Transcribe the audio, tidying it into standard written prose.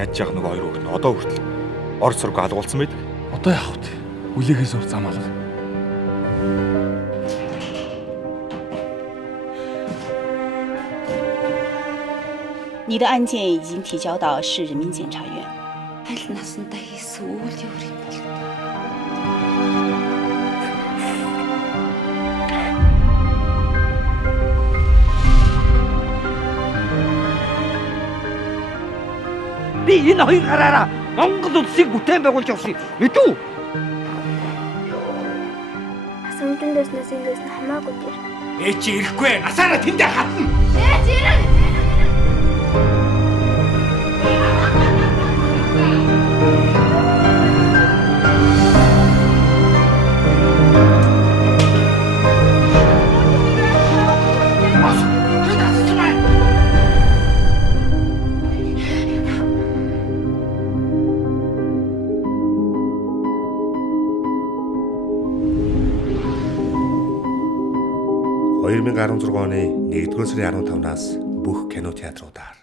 найз яах нөгөө хоёр хүүхэд нь одоо хүртэл ор сург алгуулсан байдаг. Одоо яах вэ? Үлээгээ зур зам алга.你的案件已经提交到市人民检察院。 Аль насандаа хийсэн үйл явдал юм бол би энэ хоёр гараараа Монгол улсыг бүтээн байгуулж явсан мэдүү? Асамжин дэснээс ингээс нь хамаагүй тэр. Чи ирэхгүй насаараа тэндээ хатна. оны 1-р сарын 15-наас бүх кино театруудаар